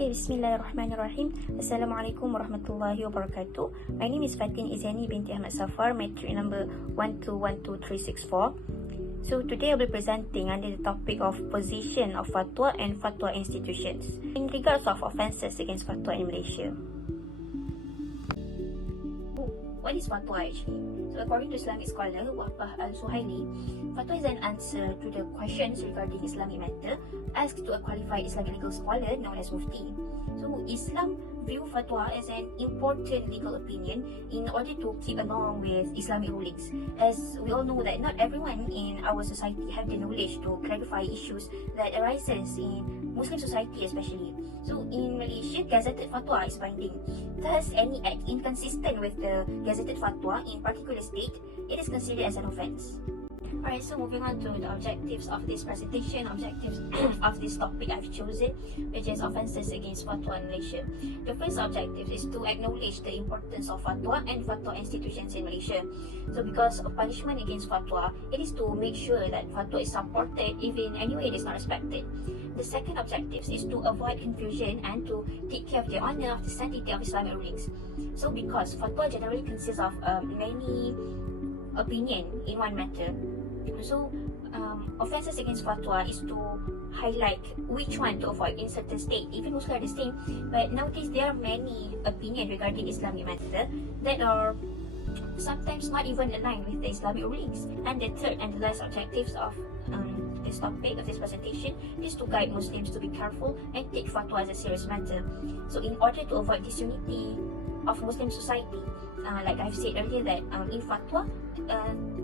Okay, Bismillahirrahmanirrahim. Assalamualaikum warahmatullahi wabarakatuh. My name is Fatin Iziani binti Ahmad Safar, matric number 1212364. So today I'll be presenting under the topic of position of fatwa and fatwa institutions in regards of offences against fatwa in Malaysia. What is fatwa actually? So according to Islamic scholar Wahbah Al-Suhaili, fatwa is an answer to the questions regarding Islamic matter asked to a qualified Islamic legal scholar known as Mufti. So Islam view fatwa as an important legal opinion in order to keep along with Islamic rulings, as we all know that not everyone in our society have the knowledge to clarify issues that arises in Muslim society especially. So in Malaysia, gazetted fatwa is binding. Thus, any act inconsistent with the gazetted fatwa in particular state, it is considered as an offence. Alright, so moving on to the objectives of this presentation, objectives of this topic I've chosen, which is offences against fatwa in Malaysia. The first objective is to acknowledge the importance of fatwa and fatwa institutions in Malaysia. So because of punishment against fatwa, it is to make sure that fatwa is supported even anyway it is not respected. The second objective is to avoid confusion and to take care of the honour of the sanctity of Islamic rulings. So because fatwa generally consists of many opinion in one matter, so offences against fatwa is to highlight which one to avoid in certain state. Even mostly are the same, but nowadays there are many opinions regarding Islamic matter that are sometimes not even aligned with the Islamic rulings. And the third and the last objectives of this topic of this presentation is to guide Muslims to be careful and take fatwa as a serious matter. So in order to avoid disunity of Muslim society, like I've said earlier that in fatwa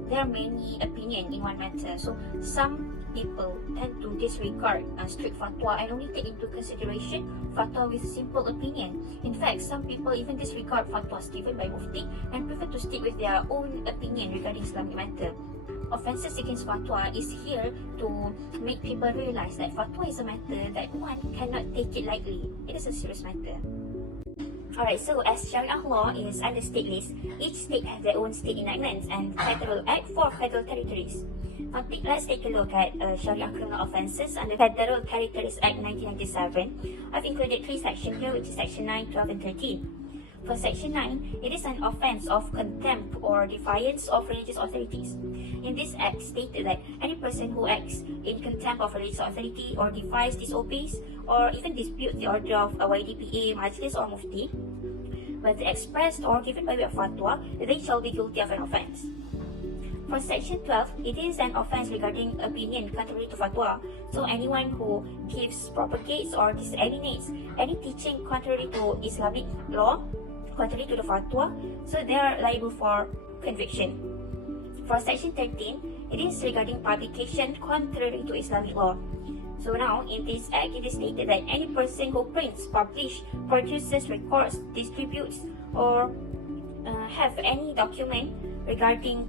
there are many opinions in one matter. So some people tend to disregard strict fatwa and only take into consideration fatwa with simple opinion. In fact, some people even disregard fatwas given by Mufti and prefer to stick with their own opinion regarding Islamic matter. Offences against fatwa is here to make people realize that fatwa is a matter that one cannot take it lightly. It is a serious matter. Alright, so as Sharia law is under state list, each state has their own state enactments and federal act for federal territories. Now let's take a look at Sharia criminal offences under Federal Territories Act 1997. I've included 3 sections here, which is section 9, 12 and 13. For section 9, it is an offence of contempt or defiance of religious authorities. In this act stated that any person who acts in contempt of religious authority or defies, disobeys, or even disputes the order of a YDPA, Majlis or Mufti, whether expressed or given by way of fatwa, they shall be guilty of an offence. For section 12, it is an offence regarding opinion contrary to fatwa. So anyone who gives, propagates or disseminates any teaching contrary to Islamic law, contrary to the fatwa, so they are liable for conviction. For section 13, it is regarding publication contrary to Islamic law. So now, in this act, it is stated that any person who prints, publishes, produces, records, distributes, or have any document regarding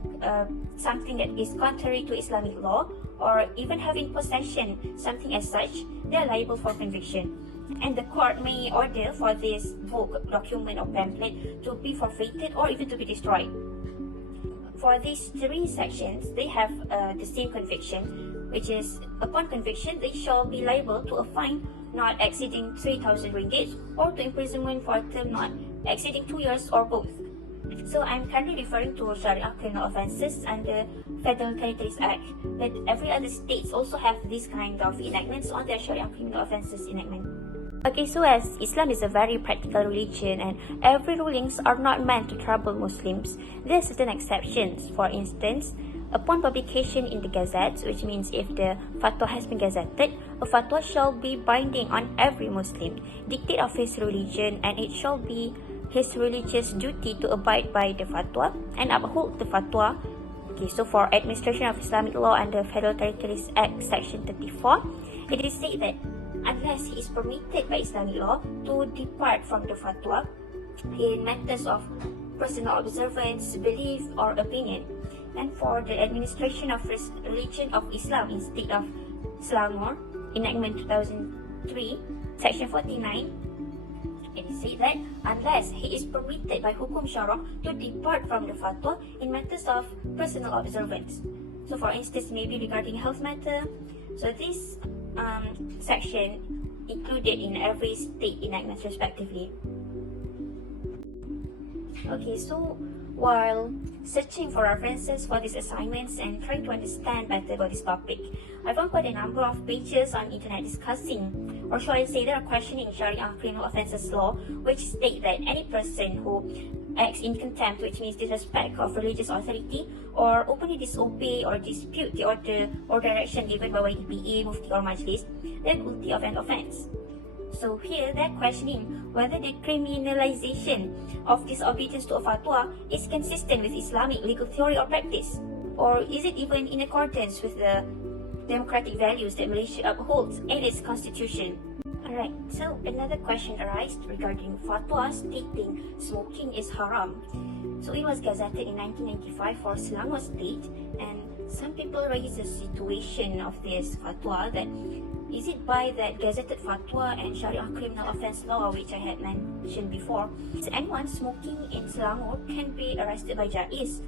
something that is contrary to Islamic law, or even having possession something as such, they are liable for conviction. And the court may order for this book, document or pamphlet to be forfeited or even to be destroyed. For these 3 sections, they have the same conviction, which is upon conviction, they shall be liable to a fine not exceeding 3,000 ringgit or to imprisonment for a term not exceeding 2 years or both. So I'm currently referring to Sharia criminal offences under Federal Territories Act, but every other states also have this kind of enactments on their Sharia criminal offences enactment. Okay, so as Islam is a very practical religion and every rulings are not meant to trouble Muslims, there are certain exceptions. For instance, upon publication in the Gazette, which means if the fatwa has been gazetted, a fatwa shall be binding on every Muslim, dictate of his religion, and it shall be his religious duty to abide by the fatwa and uphold the fatwa. Okay, so for administration of Islamic law under Federal Territories Act section 34, it is said that unless he is permitted by Islamic law to depart from the fatwa in matters of personal observance, belief or opinion. And for the administration of religion of Islam in state of Selangor, enactment 2003, section 49, it is said that unless he is permitted by Hukum Syara to depart from the fatwa in matters of personal observance. So for instance, maybe regarding health matter. So this section included in every state enactment respectively. Okay, so while searching for references for these assignments and trying to understand better about this topic, I found quite a number of pages on internet discussing, or shall I say, they are questioning Sharia criminal offences law, which state that any person who acts in contempt, which means disrespect of religious authority, or openly disobey or dispute the order or direction given by YDPA, Mufti or Majlis, they are guilty of an offence. So here they're questioning whether the criminalization of disobedience to a fatwa is consistent with Islamic legal theory or practice, or is it even in accordance with the democratic values that Malaysia upholds in its constitution. Alright, so another question arises regarding fatwa stating smoking is haram. So it was gazetted in 1995 for Selangor State, and some people raise the situation of this fatwa that is it by that gazetted fatwa and Sharia criminal offence law, which I had mentioned before, is anyone smoking in Selangor can be arrested by JAIS?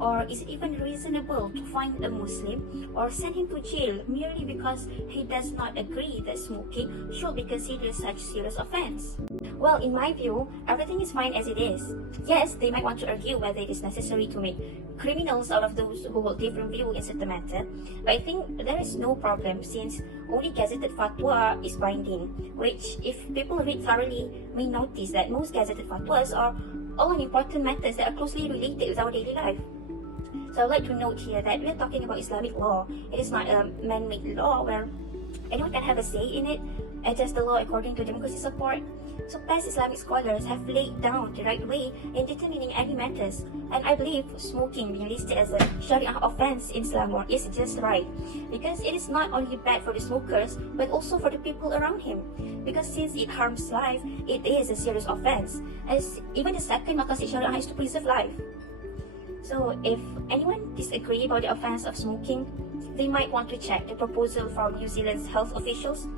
Or is it even reasonable to find a Muslim or send him to jail merely because he does not agree that smoking should be considered such serious offence? Well, in my view, everything is fine as it is. Yes, they might want to argue whether it is necessary to make criminals out of those who hold different view in certain matter, but I think there is no problem since only gazetted fatwa is binding, which if people read thoroughly may notice that most gazetted fatwas are all on important matters that are closely related with our daily life. So I would like to note here that we are talking about Islamic law. It is not a man-made law where anyone can have a say in it, adjust the law according to democracy support. So past Islamic scholars have laid down the right way in determining any matters, and I believe smoking being listed as a Sharia offence in Selangor is just right, because it is not only bad for the smokers but also for the people around him, because since it harms life, it is a serious offence, as even the second Maqasid Sharia is to preserve life. So if anyone disagree about the offence of smoking, they might want to check the proposal from New Zealand's health officials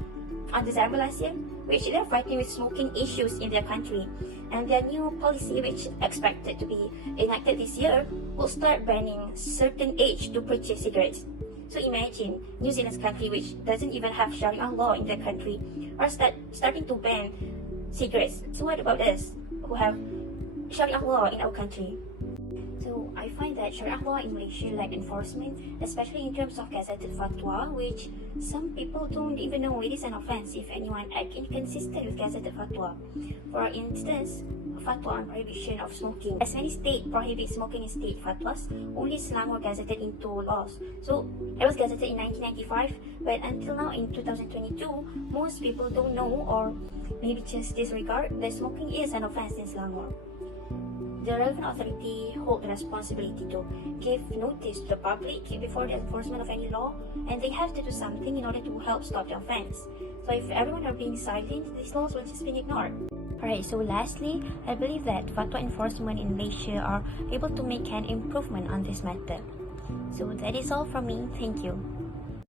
on December last year, which they are fighting with smoking issues in their country, and their new policy, which expected to be enacted this year, will start banning certain age to purchase cigarettes. So imagine New Zealand's country, which doesn't even have Sharia law in their country, are starting to ban cigarettes. So what about us who have Sharia law in our country? So I find that Sharia law in Malaysia lack enforcement, especially in terms of gazetted fatwa, which some people don't even know it is an offence if anyone acts inconsistent with gazetted fatwa. For instance, fatwa on prohibition of smoking. As many states prohibit smoking in state fatwas, only Selangor gazetted into laws. So it was gazetted in 1995, but until now in 2022, most people don't know or maybe just disregard that smoking is an offence in Selangor. The relevant authority hold the responsibility to give notice to the public before the enforcement of any law, and they have to do something in order to help stop the offence. So if everyone are being silent, these laws will just be ignored. Alright, so lastly, I believe that fatwa enforcement in Malaysia are able to make an improvement on this matter. So that is all from me. Thank you.